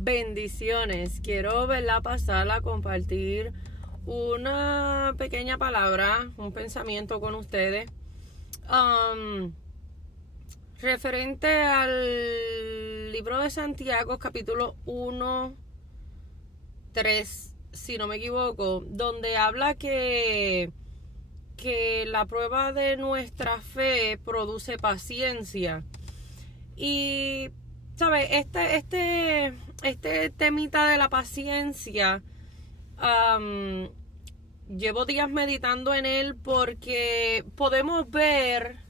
Bendiciones. Quiero verla pasar a compartir una pequeña palabra, un pensamiento con ustedes. Referente al libro de Santiago, capítulo 1, 3, si no me equivoco, donde habla que la prueba de nuestra fe produce paciencia. Y, ¿sabes? Este temita de la paciencia, llevo días meditando en él porque podemos ver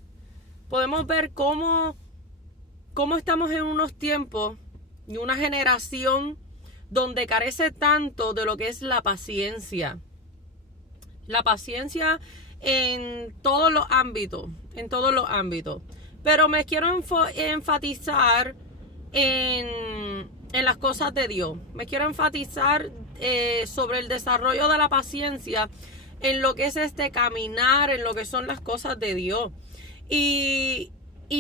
cómo estamos en unos tiempos y una generación donde carece tanto de lo que es la paciencia. La paciencia en todos los ámbitos, Pero me quiero enfatizar en las cosas de Dios. Me quiero enfatizar sobre el desarrollo de la paciencia en lo que es este caminar, en lo que son las cosas de Dios. Y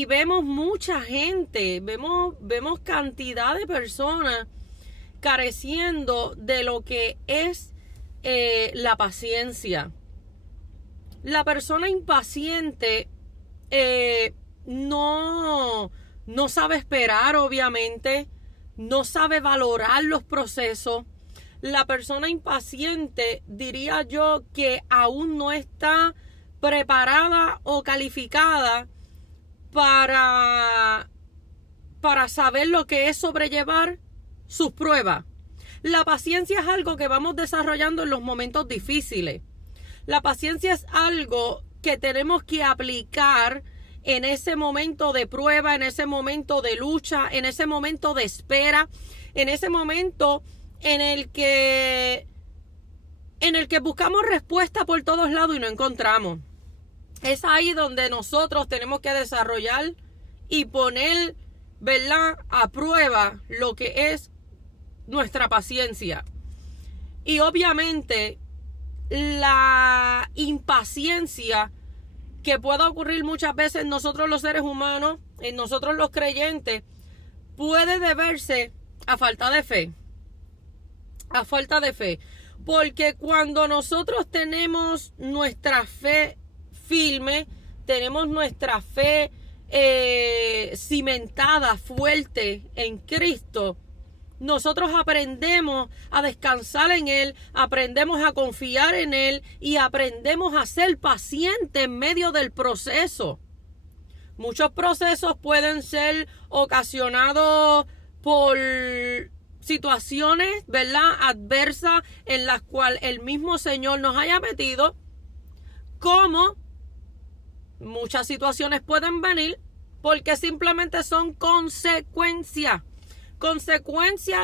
vemos mucha gente, vemos cantidad de personas careciendo de lo que es la paciencia. La persona impaciente no sabe esperar, obviamente, no sabe valorar los procesos. La persona impaciente, diría yo, que aún no está preparada o calificada para saber lo que es sobrellevar sus pruebas. La paciencia es algo que vamos desarrollando en los momentos difíciles. La paciencia es algo que tenemos que aplicar en ese momento de prueba, en ese momento de lucha, en ese momento de espera, en ese momento en el que buscamos respuesta por todos lados y no encontramos. Es ahí donde nosotros tenemos que desarrollar y poner, ¿verdad?, a prueba lo que es nuestra paciencia. Y obviamente la impaciencia que pueda ocurrir muchas veces en nosotros los seres humanos, en nosotros los creyentes, puede deberse a falta de fe. A falta de fe. Porque cuando nosotros tenemos nuestra fe firme, tenemos nuestra fe cimentada, fuerte en Cristo, nosotros aprendemos a descansar en Él, aprendemos a confiar en Él y aprendemos a ser pacientes en medio del proceso. Muchos procesos pueden ser ocasionados por situaciones, ¿verdad?, adversas en las cuales el mismo Señor nos haya metido, como muchas situaciones pueden venir porque simplemente son consecuencias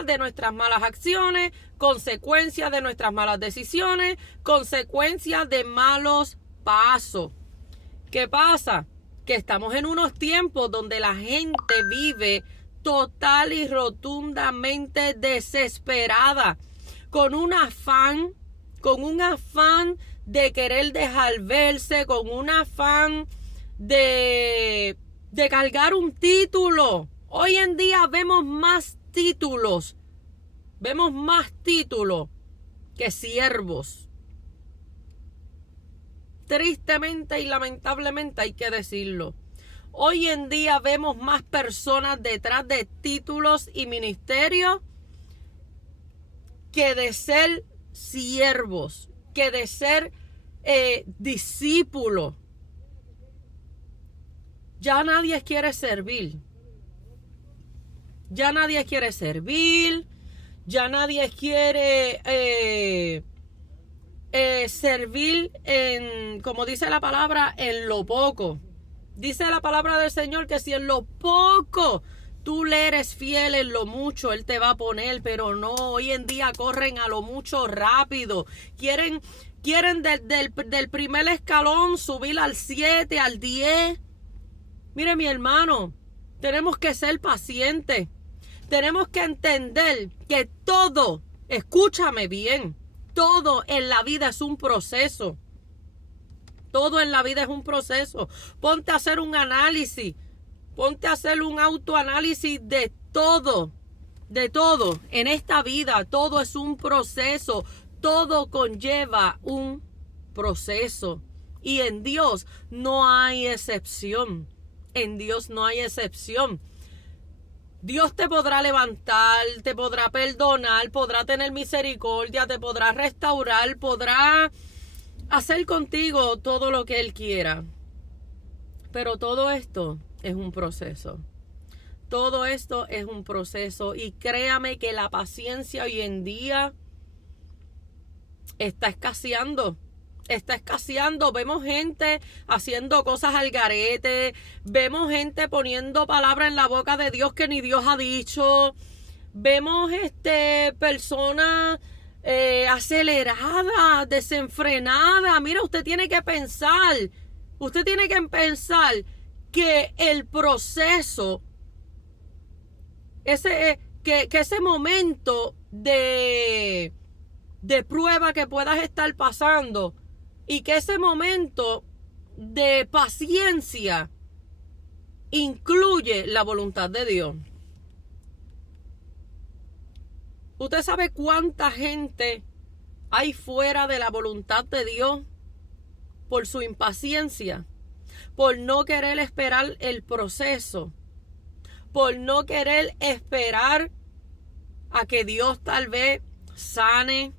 de nuestras malas acciones, consecuencias de nuestras malas decisiones, consecuencias de malos pasos. ¿Qué pasa? Que estamos en unos tiempos donde la gente vive total y rotundamente desesperada, con un afán de querer dejar verse, con un afán de cargar un título. Hoy en día vemos más títulos que siervos. Tristemente y lamentablemente hay que decirlo. Hoy en día vemos más personas detrás de títulos y ministerios que de ser siervos, que de ser discípulos. Ya nadie quiere servir. Ya nadie quiere servir, ya nadie quiere servir en, como dice la palabra, en lo poco. Dice la palabra del Señor que si en lo poco tú le eres fiel, en lo mucho Él te va a poner, pero no, hoy en día corren a lo mucho rápido. Quieren del primer escalón subir al 7, al 10. Mire, mi hermano, tenemos que ser pacientes. Tenemos que entender que todo, escúchame bien, todo en la vida es un proceso. Todo en la vida es un proceso. Ponte a hacer un análisis. Ponte a hacer un autoanálisis de todo. de todo en esta vida, todo es un proceso, todo conlleva un proceso. Y en Dios no hay excepción. En Dios no hay excepción. Dios te podrá levantar, te podrá perdonar, podrá tener misericordia, te podrá restaurar, podrá hacer contigo todo lo que Él quiera. Pero todo esto es un proceso. Todo esto es un proceso. Y créame que la paciencia hoy en día está escaseando. Está escaseando. Vemos gente haciendo cosas al garete. Vemos gente poniendo palabras en la boca de Dios que ni Dios ha dicho. Vemos personas aceleradas, desenfrenadas. Mira, usted tiene que pensar que el proceso, que ese momento de prueba que puedas estar pasando, y que ese momento de paciencia incluye la voluntad de Dios. ¿Usted sabe cuánta gente hay fuera de la voluntad de Dios por su impaciencia, por no querer esperar el proceso, por no querer esperar a que Dios tal vez sane,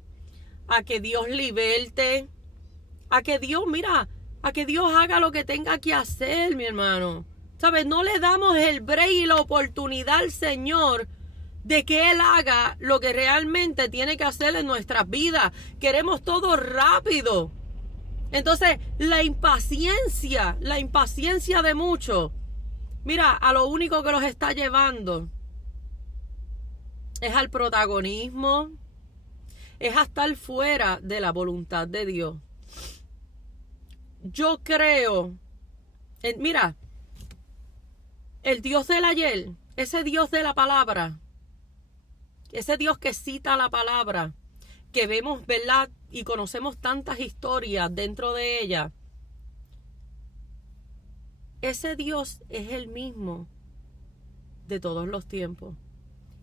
a que Dios liberte, a que Dios haga lo que tenga que hacer, mi hermano? ¿Sabes? No le damos el break y la oportunidad al Señor de que Él haga lo que realmente tiene que hacer en nuestras vidas. Queremos todo rápido. Entonces, la impaciencia de muchos, mira, a lo único que los está llevando es al protagonismo, es a estar fuera de la voluntad de Dios. Yo creo, mira, el Dios del ayer, ese Dios de la palabra, ese Dios que cita la palabra, que vemos, ¿verdad? Y conocemos tantas historias dentro de ella. Ese Dios es el mismo de todos los tiempos.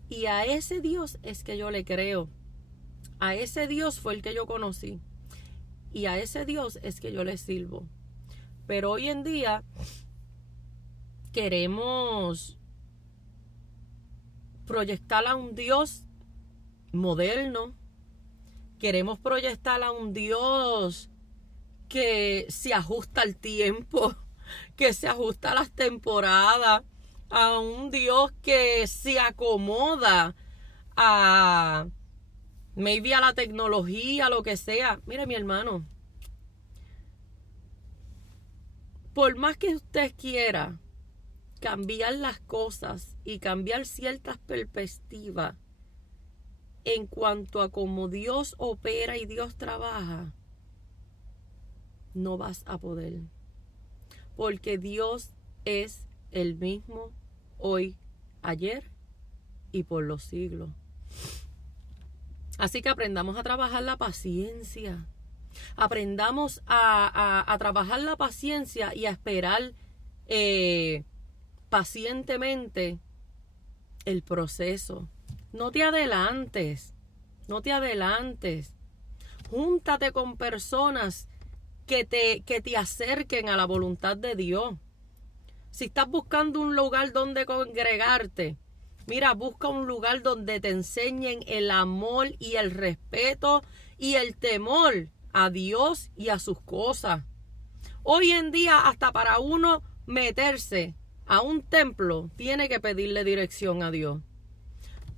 Y a ese Dios es que yo le creo. A ese Dios fue el que yo conocí. Y a ese Dios es que yo le sirvo. Pero hoy en día queremos proyectar a un Dios moderno. Queremos proyectar a un Dios que se ajusta al tiempo, que se ajusta a las temporadas, a un Dios que se acomoda a maybe a la tecnología, lo que sea. Mire, mi hermano, por más que usted quiera cambiar las cosas y cambiar ciertas perspectivas en cuanto a cómo Dios opera y Dios trabaja, no vas a poder. Porque Dios es el mismo hoy, ayer y por los siglos. Así que aprendamos a trabajar la paciencia. Aprendamos a trabajar la paciencia y a esperar pacientemente el proceso. No te adelantes. Júntate con personas que te acerquen a la voluntad de Dios. Si estás buscando un lugar donde congregarte, mira, busca un lugar donde te enseñen el amor y el respeto y el temor a Dios y a sus cosas. Hoy en día, hasta para uno meterse a un templo, tiene que pedirle dirección a Dios.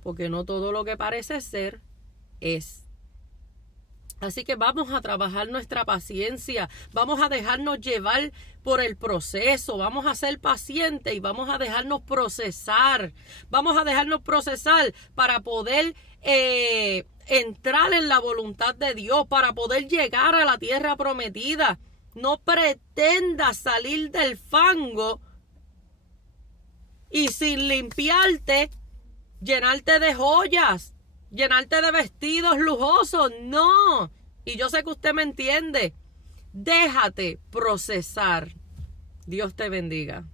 Porque no todo lo que parece ser es. Así que vamos a trabajar nuestra paciencia, vamos a dejarnos llevar por el proceso, vamos a ser pacientes y vamos a dejarnos procesar. Vamos a dejarnos procesar para poder entrar en la voluntad de Dios, para poder llegar a la tierra prometida. No pretendas salir del fango y sin limpiarte, llenarte de joyas, llenarte de vestidos lujosos. No. Y yo sé que usted me entiende. Déjate procesar. Dios te bendiga.